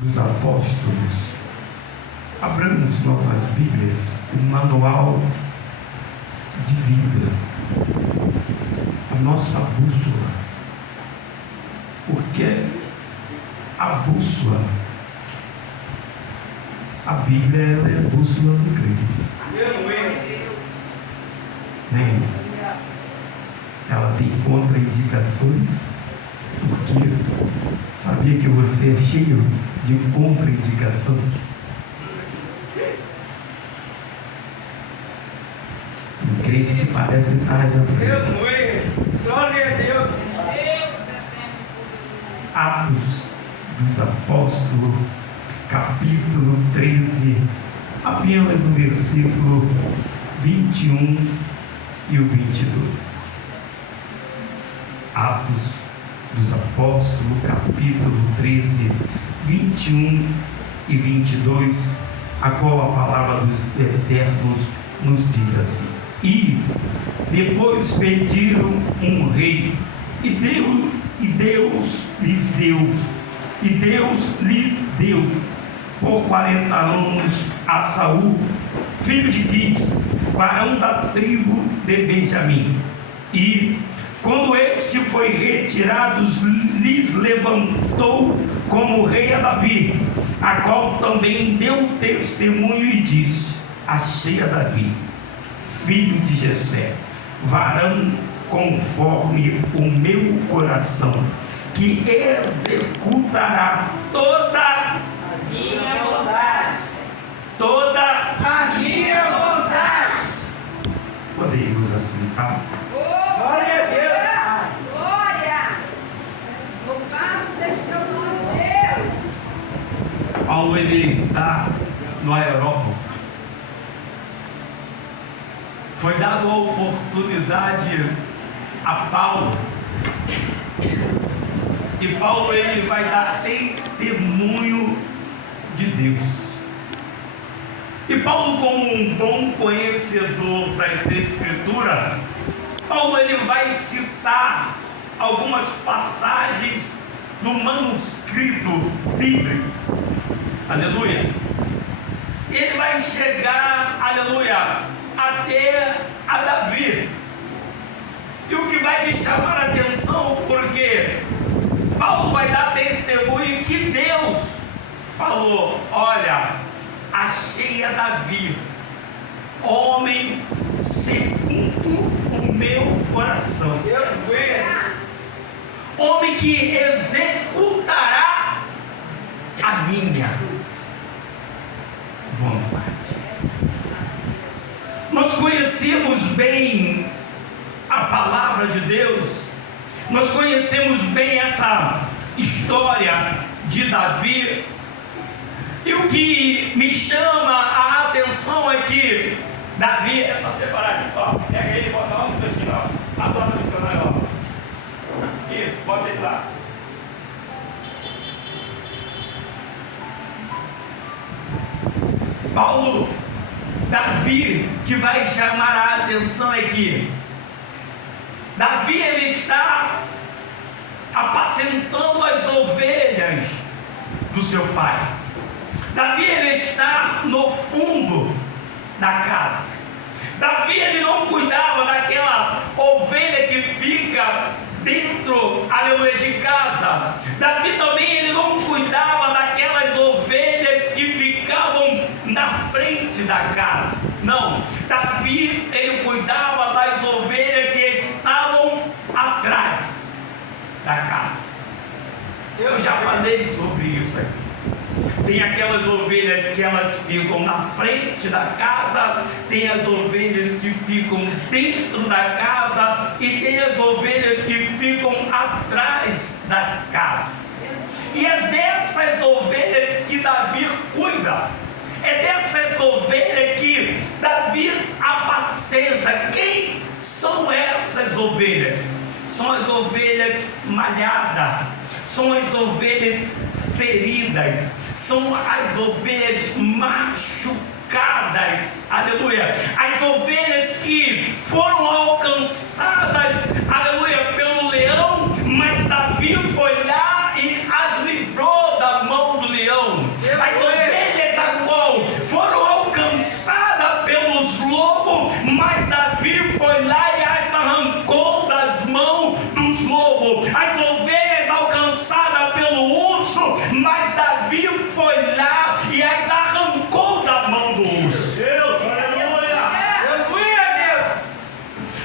dos Apóstolos. Abramos nossas Bíblias, o manual de vida, a nossa bússola, porque a bússola, a Bíblia, ela é a bússola do crente. Ela tem contraindicações, porque sabia que você é cheio de contraindicação? Um crente que parece estar já. Glória a Deus. Atos dos Apóstolos, capítulo 13, apenas o versículo 21 e o 22. Atos dos Apóstolos, capítulo 13, 21 e 22, a qual a palavra dos Eternos nos diz assim: E depois pediram um rei, e Deus lhes deu por 40 anos a Saul, filho de Quis, varão da tribo de Benjamim. E quando este foi retirado, lhes levantou como rei a Davi, a qual também deu testemunho e disse: Achei a Davi, filho de Jessé, varão conforme o meu coração, que executará toda a minha vontade. Toda a minha vontade. Podemos assentar. Glória a Deus. Glória. Louvado seja teu nome, Deus. Paulo, ele está no aeródromo. Foi dada a oportunidade a Paulo, e Paulo, ele vai dar testemunho de Deus. E Paulo, como um bom conhecedor das Escrituras, Paulo, ele vai citar algumas passagens do manuscrito bíblico. Aleluia. Ele vai chegar, aleluia, até a Davi. E o que vai me chamar a atenção, porque Paulo vai dar testemunho que Deus falou: olha, achei a Davi, homem segundo o meu coração, homem que executará a minha vontade. Nós conhecemos bem a palavra de Deus, nós conhecemos bem essa história de Davi, e o que me chama a atenção é que Davi, é só separar aqui, ó, pega ele e bota lá no cantinho, ó, adora o missionário, ó, e bota ele lá. Paulo, Davi, que vai chamar a atenção é que Davi, ele está apacentando as ovelhas do seu pai. Davi, ele está no fundo da casa. Davi, ele não cuidava daquela ovelha que fica dentro, aleluia, de casa. Davi também, ele não cuidava daquelas ovelhas que ficavam na frente da casa. Não, Davi, ele cuidava das ovelhas que estavam atrás da casa. Eu já falei sobre isso aqui. Tem aquelas ovelhas que elas ficam na frente da casa, tem as ovelhas que ficam dentro da casa e tem as ovelhas que ficam atrás das casas. E é dessas ovelhas que Davi cuida, é dessas ovelhas que Davi apacenta. Quem são essas ovelhas? São as ovelhas malhadas, são as ovelhas feridas, são as ovelhas machucadas, aleluia, as ovelhas que foram alcançadas, aleluia, pelo leão, mas Davi foi lá e as livrou da mão do leão. urso, mas Davi foi lá e as arrancou da mão do urso. Deus, aleluia. Aleluia, Deus.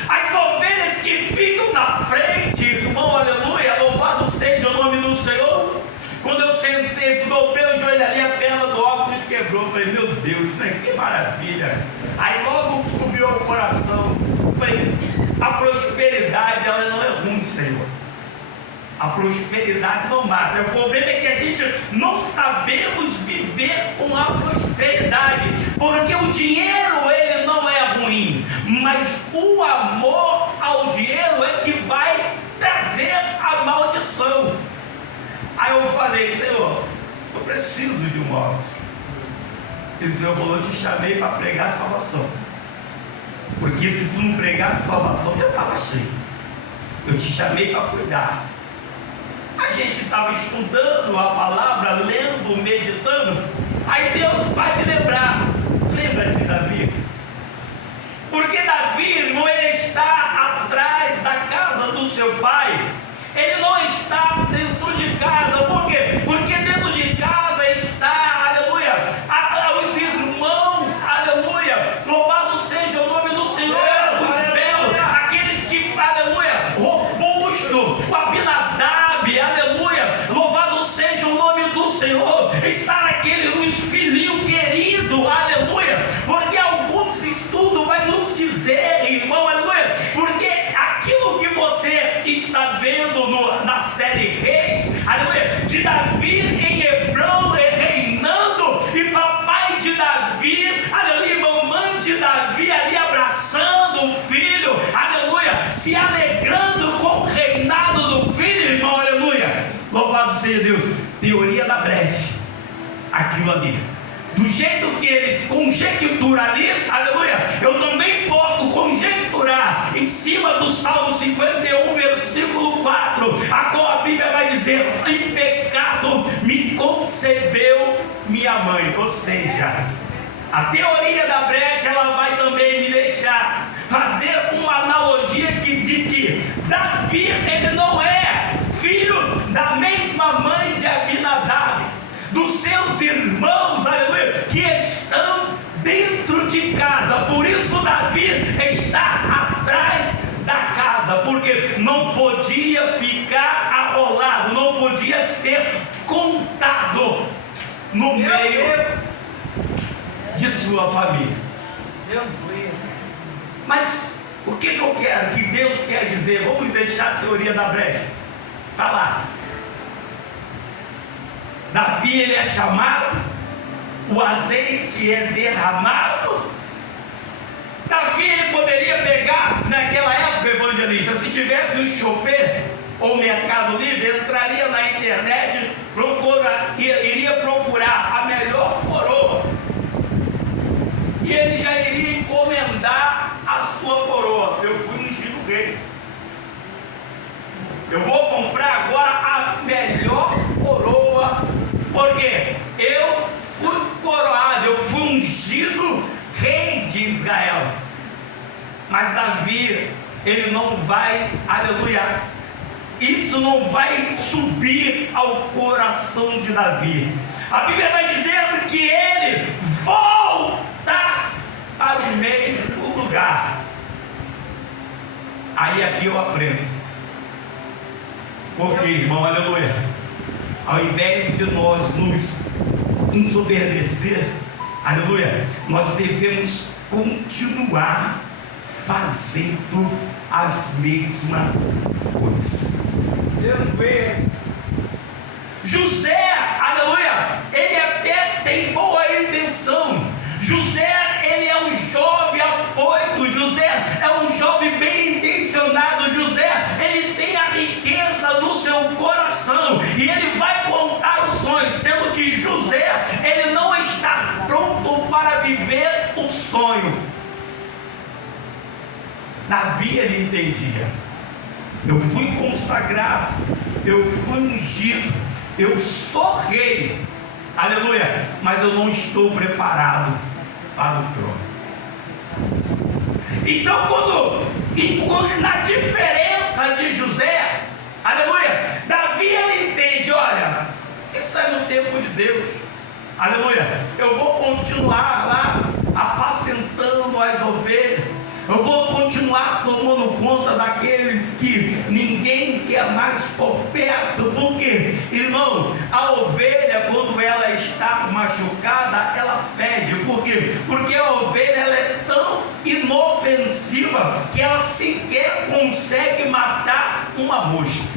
As ovelhas que ficam na frente, irmão, aleluia, louvado seja o nome do Senhor. Quando eu sentei, dobrei o joelho ali, a perna do óculos quebrou. Falei, meu Deus, né? Que maravilha. Aí logo subiu ao coração. Falei, a prosperidade, ela não é ruim, Senhor. A prosperidade não mata. O problema é que a gente não sabemos viver com a prosperidade, porque o dinheiro, ele não é ruim, mas o amor ao dinheiro é que vai trazer a maldição. Aí eu falei, Senhor, eu preciso de um óculos. E o Senhor falou, eu te chamei para pregar salvação, porque se tu não pregar salvação, já estava cheio. Eu te chamei para cuidar. A gente estava estudando a palavra, lendo, meditando. Aí Deus vai me lembrar. Lembra de Davi? Porque Davi, irmão, ele está atrás da casa do seu pai. Ele não está dentro de casa. Por quê? Porque dentro de casa está, aleluia, os irmãos, aleluia, louvado seja o nome do Senhor, os belos, aqueles que, aleluia, robusto, o Abinadab, aleluia, louvado seja o nome do Senhor, está naquele, os filhinhos queridos, aleluia, porque alguns estudos vai nos dizer, irmão, aleluia, porque aquilo que você está vendo na série Reis, aleluia, de Davi em Hebrão reinando, e papai de Davi, aleluia, mamãe de Davi ali abraçando o filho, aleluia, se alegrando com o reinado do filho, irmão, aleluia, louvado seja Deus. Teoria da brecha, aquilo ali, do jeito que eles conjecturam ali, aleluia, eu também posso conjecturar em cima do Salmo 51, versículo 4, a qual a Bíblia vai dizer, em pecado me concebeu minha mãe. Ou seja, a teoria da brecha, ela vai também me deixar fazer uma analogia de que Davi, ele não é filho da mesma mãe de Abinadab, dos seus irmãos, aleluia, que estão dentro de casa. Por isso Davi está atrás da casa, porque não podia ficar arrolado, não podia ser contado no meio de sua família. Mas o que eu quero, que Deus quer dizer? Vamos deixar a teoria da brecha para lá. Davi, ele é chamado, o azeite é derramado. Davi, ele poderia pegar, naquela época, evangelista, se tivesse um Shopee ou Mercado Livre, entraria na internet, iria procurar a melhor coroa, e ele já iria encomendar a sua coroa. Eu fui ungido rei, eu vou comprar agora a melhor coroa, porque eu fui coroado, eu fui ungido rei de Israel. Mas Davi, ele não vai, aleluia, isso não vai subir ao coração de Davi. A Bíblia vai dizendo que ele volta para o mesmo lugar. Aí aqui eu aprendo. Porque, irmão, aleluia, ao invés de nós nos ensoberbecer, aleluia, nós devemos continuar fazendo as mesmas coisas. José, aleluia, ele até tem boa intenção. José, ele é um jovem afoito. José é um jovem bem intencionado. José, ele tem a riqueza no seu coração e ele vai contar os sonhos, sendo que José, ele não está pronto para viver o sonho. Davi, ele entendia: eu fui consagrado, eu fui ungido, eu sou rei, aleluia, mas eu não estou preparado para o trono. Então, na diferença de José, aleluia, Davi, ele entende: olha, isso é no tempo de Deus. Aleluia. Eu vou continuar lá apacentando as ovelhas. Eu vou continuar tomando conta daqueles que ninguém quer mais por perto. Porque, irmão, a ovelha, quando ela está machucada, ela fede. Por quê? Porque a ovelha, ela é tão inofensiva que ela sequer consegue matar uma mosca.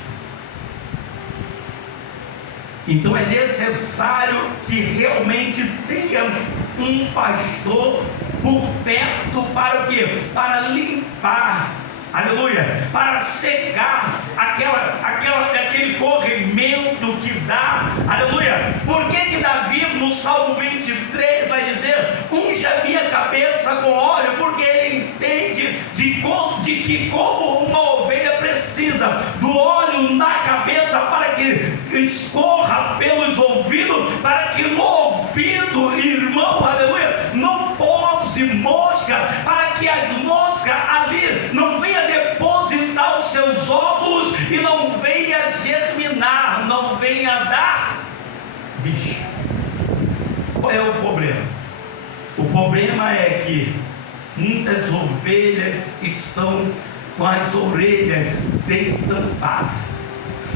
Então é necessário que realmente tenha um pastor por perto para o quê? Para limpar, aleluia, para secar aquele corrimento que dá, aleluia. Por que Davi no Salmo 23 vai dizer: unja a minha cabeça com óleo? Porque ele entende de que como uma ovelha precisa do óleo na cabeça para que escorra pelos ouvidos, para que no ouvido, irmão, aleluia, não pouse mosca, para que as moscas ali não venham depositar os seus óvulos e não venha germinar, não venha dar bicho. Qual é o problema? O problema é que muitas ovelhas estão com as orelhas destampadas.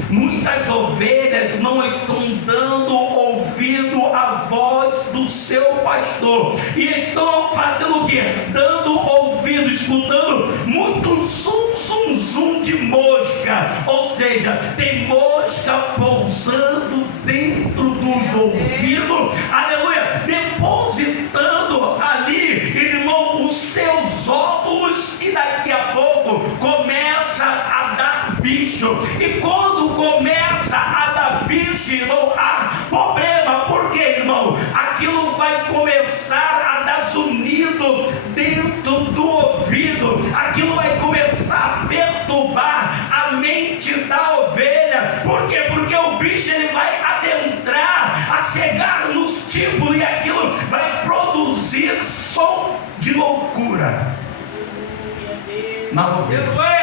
Muitas ovelhas não estão dando ouvido à voz do seu pastor, e estão fazendo o que? Dando ouvido, escutando muito zum, zum, zum de mosca. Ou seja, tem mosca pousando dentro dos ouvidos, aleluia, depositando ali, irmão, os seus óvulos, e daqui a pouco começa a dar bicho. E quando começa a dar bicho, irmão, há problema. Por quê, irmão? Aquilo vai começar a dar zunido dentro do ouvido, aquilo vai começar a perturbar a mente da ovelha. Por quê? Porque o bicho ele vai adentrar, a chegar nos tímpanos, e aquilo vai produzir som de loucura na ovelha.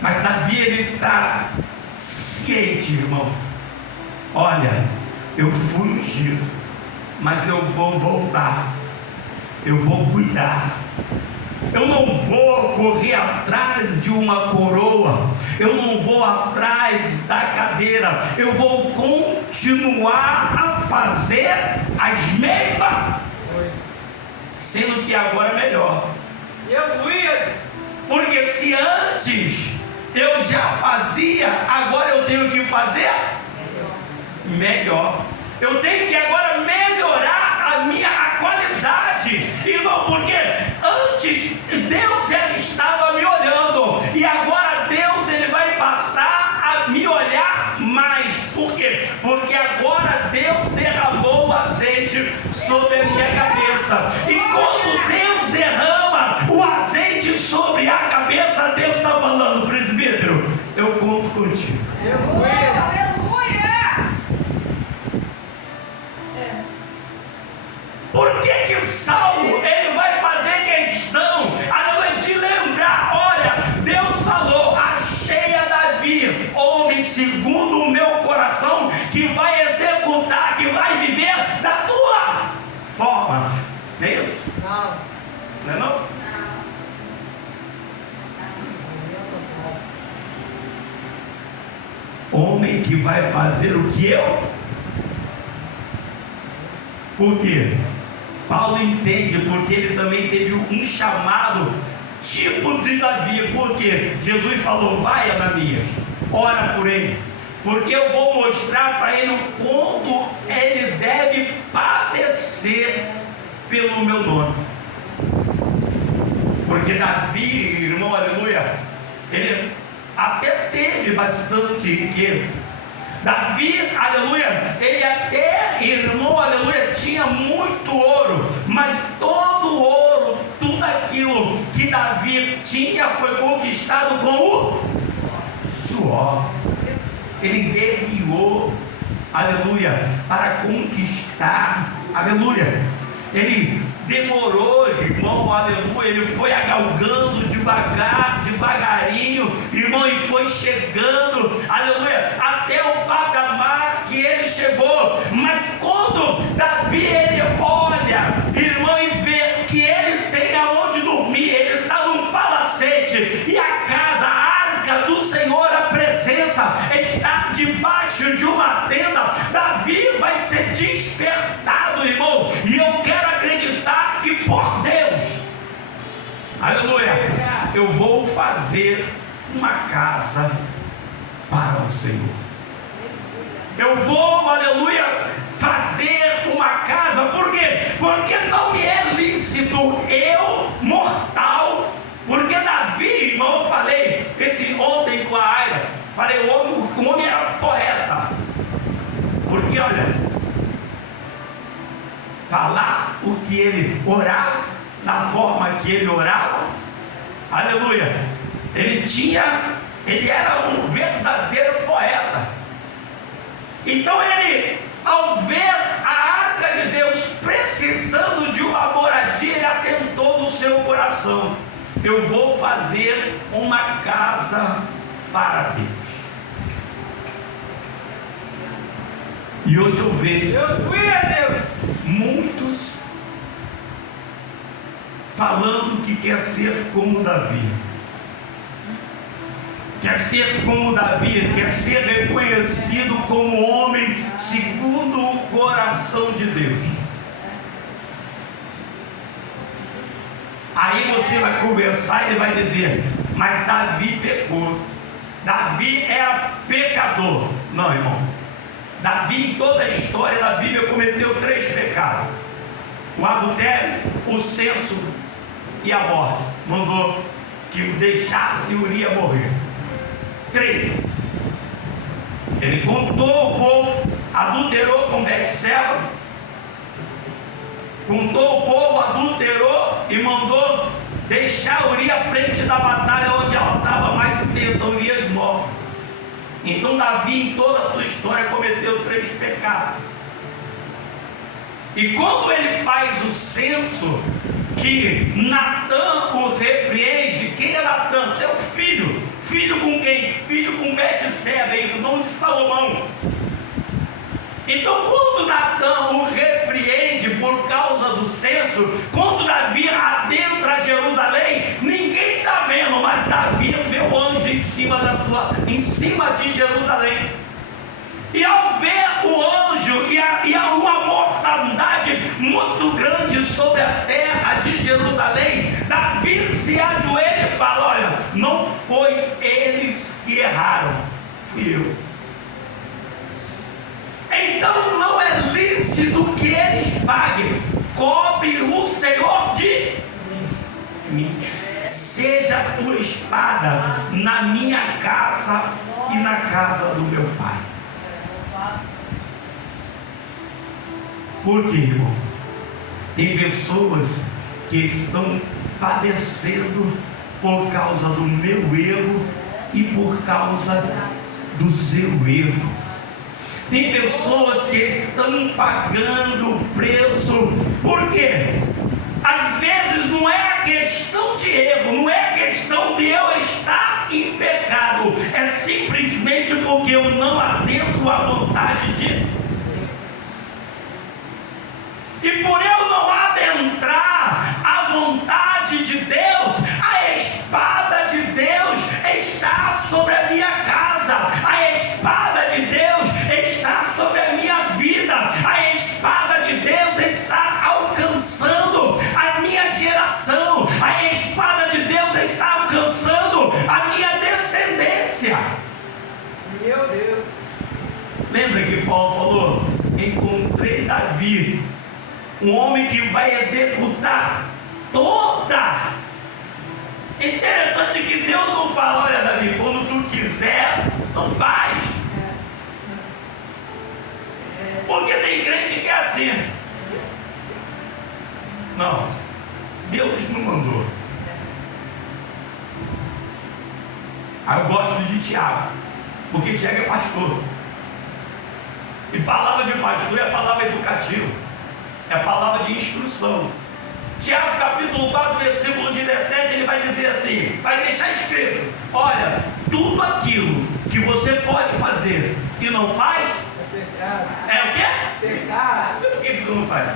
Mas Davi, ele está ciente, irmão. Olha, eu fui ungido, mas eu vou voltar, eu vou cuidar. Eu não vou correr atrás de uma coroa, eu não vou atrás da cadeira, eu vou continuar a fazer as mesmas coisas, sendo que agora é melhor. Porque se antes eu já fazia, agora eu tenho que fazer melhor. Eu tenho que agora melhorar a qualidade, irmão, porque antes Deus ele estava me olhando, e agora Deus ele vai passar a me olhar mais. Por quê? Porque agora Deus derramou o azeite sobre a minha cabeça, e quando Deus derrama o azeite sobre a cabeça, Deus está falando: presbítero, eu conto contigo. Aleluia! Por que Saulo ele vai fazer questão, aleluia, de lembrar? Olha, Deus falou: achei a Davi, homem segundo o meu coração, que vai executar, que vai viver da tua forma. Não é isso? Não é não? Homem que vai fazer o que eu? Por quê? Paulo entende, porque ele também teve um chamado tipo de Davi. Porque Jesus falou: vai, Ananias, ora por ele, porque eu vou mostrar para ele o quanto ele deve padecer pelo meu nome. Porque Davi, irmão, aleluia, ele até teve bastante riqueza. Davi, aleluia, ele até, irmão, aleluia, tinha muito ouro, mas todo o ouro, tudo aquilo que Davi tinha foi conquistado com o suor. Ele guerreou, aleluia, para conquistar, aleluia. Ele demorou, irmão, aleluia, ele foi agalgando devagarinho, irmão, e foi chegando, aleluia, até patamar que ele chegou. Mas quando Davi ele olha, irmão, e vê que ele tem aonde dormir, ele está num palacete, e a casa, a arca do Senhor, a presença está debaixo de uma tenda, Davi vai ser despertado, irmão. E eu quero acreditar que por Deus, aleluia, eu vou fazer uma casa para o Senhor. Eu vou, aleluia, fazer uma casa. Por quê? Porque não me é lícito, eu, mortal. Porque Davi, irmão, eu falei ontem com a Aira, falei, o homem era poeta. Porque, olha, falar o que ele orar, na forma que ele orava, aleluia, ele era um verdadeiro poeta. Então ele, ao ver a arca de Deus precisando de uma moradia, ele atentou no seu coração: eu vou fazer uma casa para Deus. E hoje eu vejo muitos falando que quer ser como Davi. Quer ser como Davi, quer ser reconhecido como homem segundo o coração de Deus. Aí você vai conversar e ele vai dizer: mas Davi pecou, Davi era pecador. Não, irmão, Davi, em toda a história da Bíblia, cometeu 3 pecados: o adultério, o censo e a morte. Mandou que deixasse Uria morrer. 3. Ele contou o povo, adulterou com Betseba, contou o povo, adulterou e mandou deixar Uria à frente da batalha onde ela estava mais intensa, Urias morto. Então Davi, em toda a sua história, cometeu 3 pecados. E quando ele faz o censo, que Natã o repreende. Quem é Natã? Seu filho. Filho com quem? Filho com Betseba, irmão de Salomão. Então, quando Natã o repreende por causa do censo, quando Davi adentra Jerusalém, ninguém está vendo, mas Davi vê o anjo em cima de Jerusalém. E ao ver o anjo e uma mortandade muito grande sobre a terra de Jerusalém, Davi se ajoelha e fala: olha, não foi eles que erraram, fui eu. Então não é lícito que eles paguem. Cobre o Senhor de mim. Seja a tua espada na minha casa e na casa do meu pai. Por quê, irmão? Tem pessoas que estão padecendo por causa do meu erro e por causa do seu erro. Tem pessoas que estão pagando o preço. Por quê? Às vezes não é questão de erro, não é questão de eu estar em pecado, é simplesmente porque eu não atento à vontade de Deus. E por eu não adentrar à vontade de Deus, a espada de Deus está sobre a minha casa, a espada de Deus está sobre a minha vida, a espada de Deus está alcançando a minha geração, a espada de Deus está alcançando a minha descendência. Meu Deus! Lembra que Paulo falou: encontrei Davi, um homem que vai executar toda. Interessante que Deus não fala: olha, Davi, quando tu quiser, tu faz. Porque tem crente que é assim. Não, Deus não mandou. Aí eu gosto de Tiago, porque Tiago é pastor. E palavra de pastor é palavra educativa, é palavra de instrução. Tiago capítulo 4, versículo 17, ele vai dizer assim, vai deixar escrito: olha, tudo aquilo que você pode fazer e não faz, é o quê? Pecado. Por que tu não faz?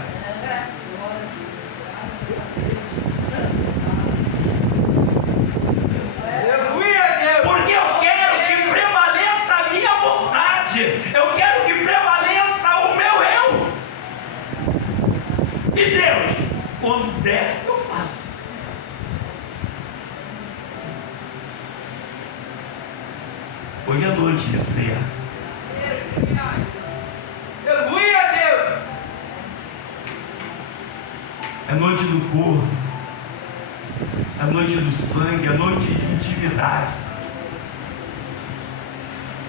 Porque eu quero que prevaleça a minha vontade, eu quero que prevaleça o meu eu. E Deus, quando der, eu faço. Hoje é noite de ceia. Aleluia, Deus. É noite do corpo, é noite do sangue, é noite de intimidade,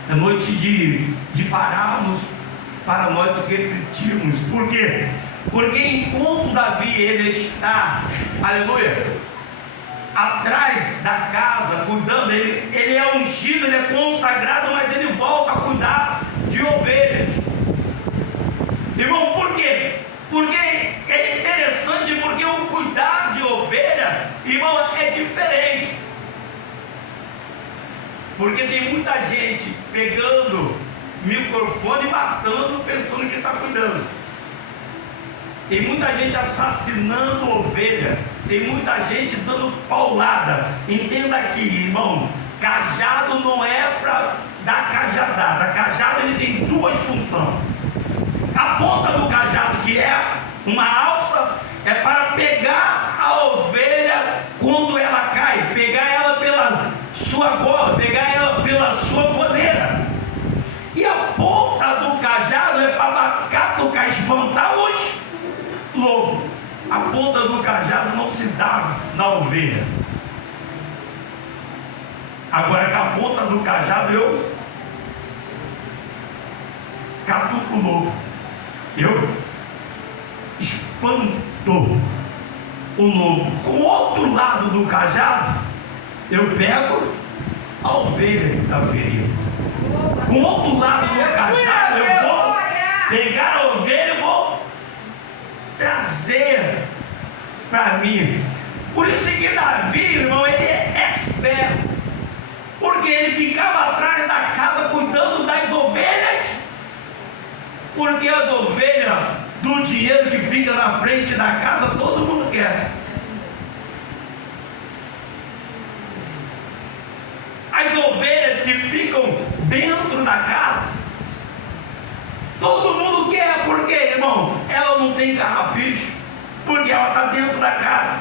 é noite de pararmos para nós refletirmos. Por quê? Porque enquanto Davi ele está, aleluia, atrás da casa, cuidando, ele é ungido, ele é consagrado, mas ele volta a cuidar de ovelhas. Irmão, por quê? Porque é interessante, porque o cuidar de ovelha, irmão, é diferente. Porque tem muita gente pegando microfone e matando, pensando que está cuidando. Tem muita gente assassinando ovelha. Tem muita gente dando paulada. Entenda aqui, irmão, cajado não é para dar cajadada. Cajado ele tem duas funções. A ponta do cajado, que é uma alça, é para pegar a ovelha quando ela cai, pegar ela pela sua gola, pegar ela pela sua coleira. E a ponta do cajado é para catucar, espantar os lobos. A ponta do cajado não se dá na ovelha. Agora com a ponta do cajado eu catuco o lobo. Eu espanto o lobo. Com o outro lado do cajado, eu pego a ovelha que está ferida. Com o outro lado do cajado, eu vou pegar a ovelha e vou trazer para mim. Por isso que Davi, irmão, ele é expert. Porque ele ficava atrás da casa cuidando das ovelhas. Porque as ovelhas do dinheiro que fica na frente da casa, todo mundo quer. As ovelhas que ficam dentro da casa, todo mundo quer. Por quê, irmão? Ela não tem carrapicho, porque ela está dentro da casa.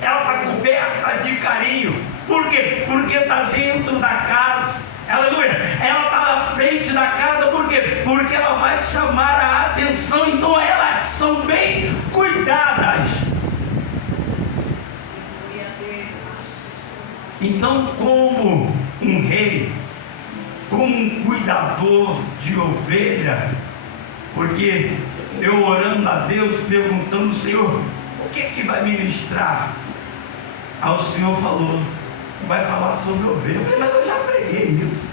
Ela está coberta de carinho. Por quê? Porque está dentro da casa. Aleluia. Ela está na frente da casa. Por quê? Porque ela vai chamar a atenção. Então elas são bem cuidadas. Então, como um rei, como um cuidador de ovelha, porque eu orando a Deus, perguntando: Senhor, o que vai ministrar? Aí o Senhor falou: tu vai falar sobre ovelha. Eu falei: mas eu já preguei isso.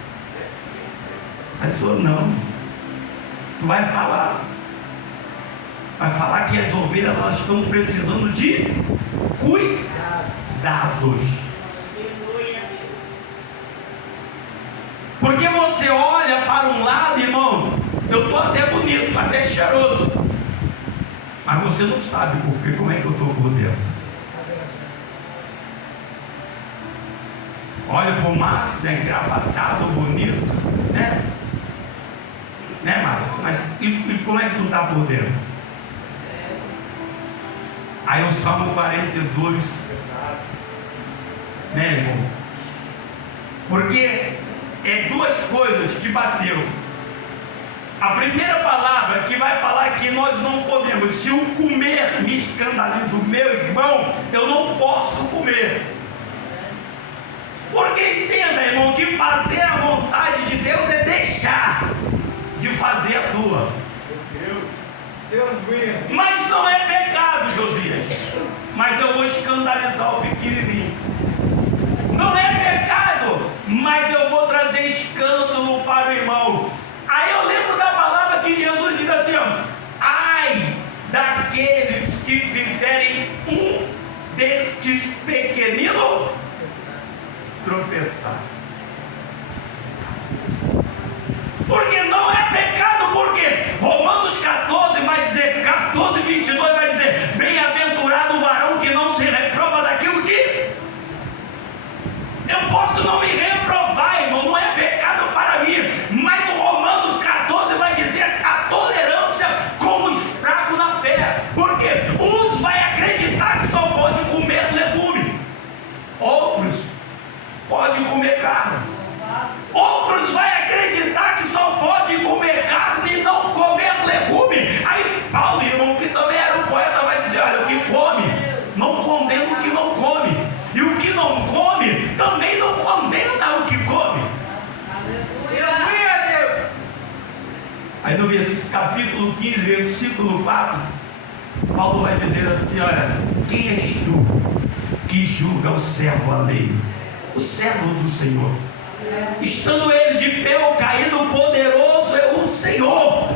Aí o Senhor: não, tu vai falar que as ovelhas elas estão precisando de cuidados. Porque você olha para um lado, irmão, eu estou até bonito, até cheiroso, mas você não sabe como é que eu estou por dentro. Olha para o Márcio, né, engravatado, bonito, né? Né, Márcio? Mas e como é que tu está por dentro? Aí o Salmo 42, né, irmão? Porque é duas coisas que bateu. A primeira palavra que vai falar que nós não podemos. Se o comer me escandaliza o meu irmão, eu não posso comer. Porque entenda, irmão, que fazer a vontade de Deus é deixar de fazer a tua. Mas não é pecado, Josias. Mas eu vou escandalizar o pequenininho. Não é pecado, mas eu vou trazer escândalo para o irmão. Aí eu lembro da palavra que Jesus diz assim, ó: ai daqueles que fizerem um destes pequeninos tropeçar. Aí no capítulo 15, versículo 4, Paulo vai dizer assim: olha, quem és tu que julga o servo alheio? O servo do Senhor. Estando ele de pé ou caído, poderoso é o Senhor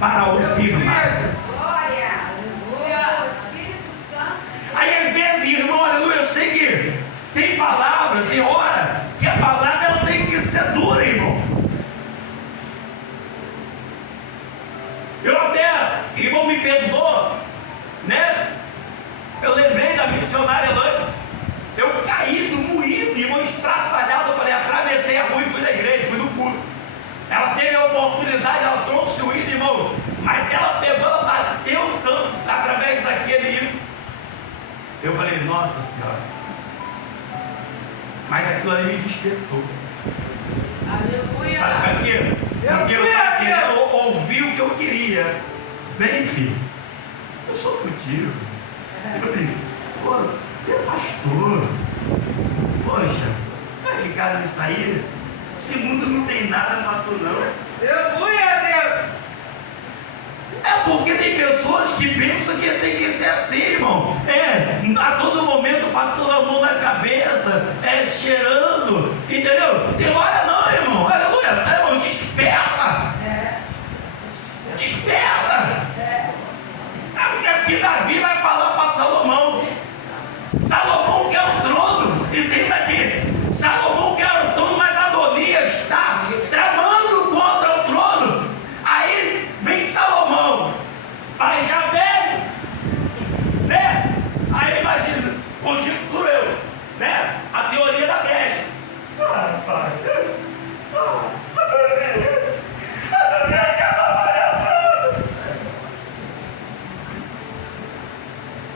para o firmar. Glória. Aleluia. Espírito Santo. Aí às vezes, irmão, aleluia, eu sei que tem palavra, tem hora que a palavra ela tem que ser dura, irmão. Eu até, irmão, me perdoa, né? Eu lembrei da missionária Elaine. Eu caído, moído, irmão, estraçalhado. Eu falei, atravessei a rua e fui da igreja, fui do culto. Ela teve a oportunidade, ela trouxe o hino, irmão. Mas ela pegou, ela bateu tanto através daquele hino. Eu falei, nossa Senhora. Mas aquilo ali me despertou. Aleluia. Sabe por quê? Porque eu ouvi o que eu queria. Bem, filho, eu sou contigo. Tipo assim, pô, tu é pastor. Poxa, vai ficar nisso aí? Esse mundo não tem nada para tu, não. Aleluia a Deus. É porque tem pessoas que pensam que tem que ser assim, irmão. A todo momento passando a mão na cabeça, cheirando, entendeu? Tem hora não, irmão. Aleluia. Irmão, desperta. Desperta. Porque aqui Davi vai falar para Salomão. Salomão quer o trono. Entenda aqui. Salomão quer o trono, mas Adonias está tramando contra o trono. Aí vem Salomão, aí já velho, né? Aí imagina, conjecturo eu, né? A teoria da brecha.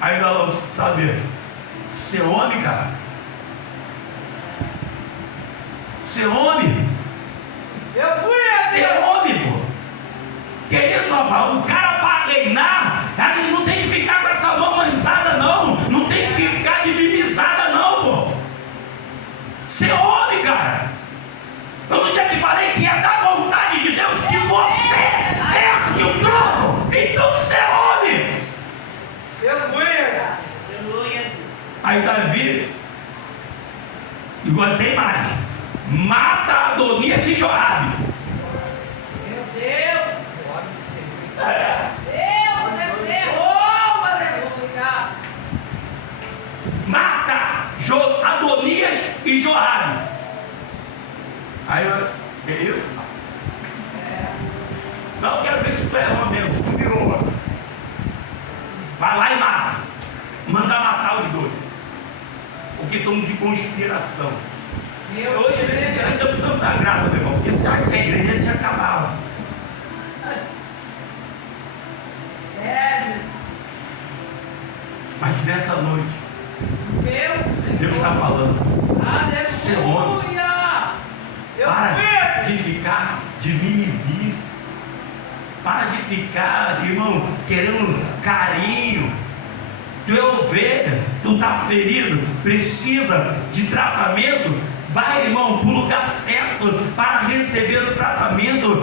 Aí nós sabe, ser homem, cara. Ser homem. Ser homem, pô. Que isso, rapaz? O cara para reinar, ele não tem que ficar com essa mão manzada, não. Não tem que ficar de mimizada, não, pô. Ser homem, cara. Eu já te falei que é da vontade de Deus que você herde o trono. Então ser homem. Aí Davi, igual tem mais, mata Adonias e Joabe. Meu Deus. Deus é Deus. Oh, aleluia. Mata Adonias e Joabe. Aí eu, é isso? Não, eu quero ver se tu é homem mesmo, se tu virou homem. Vai lá e mata. Manda matar os dois. Porque estamos de conspiração. Hoje nesse dia ainda estamos da graça, meu irmão, porque a igreja já acabava. Mas nessa noite, Deus está falando. Ser homem. Para de ficar de mimimi. Para de ficar, irmão, querendo carinho. Tu é ovelha, tu está ferido, precisa de tratamento. Vai, irmão, para o lugar certo para receber o tratamento.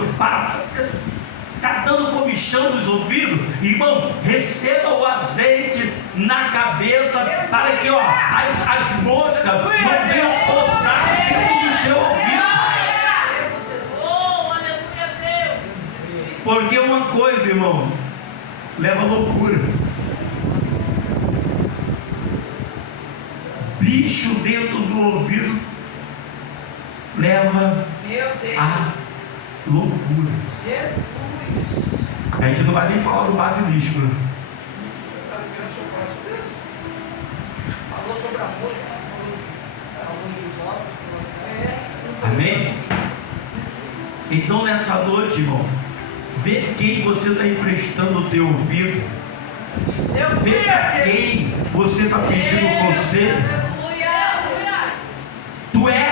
Está dando comichão nos ouvidos, irmão, receba o azeite na cabeça para que as moscas não venham pousar dentro do seu ouvido. Porque uma coisa, irmão, leva a loucura. Bicho dentro do ouvido leva a loucura. A gente não vai nem falar do basilisco, né? Falou sobre a mosca, Amém? Então nessa noite, irmão, vê quem você está emprestando o teu ouvido. Vê para quem você está pedindo conselho. Tu és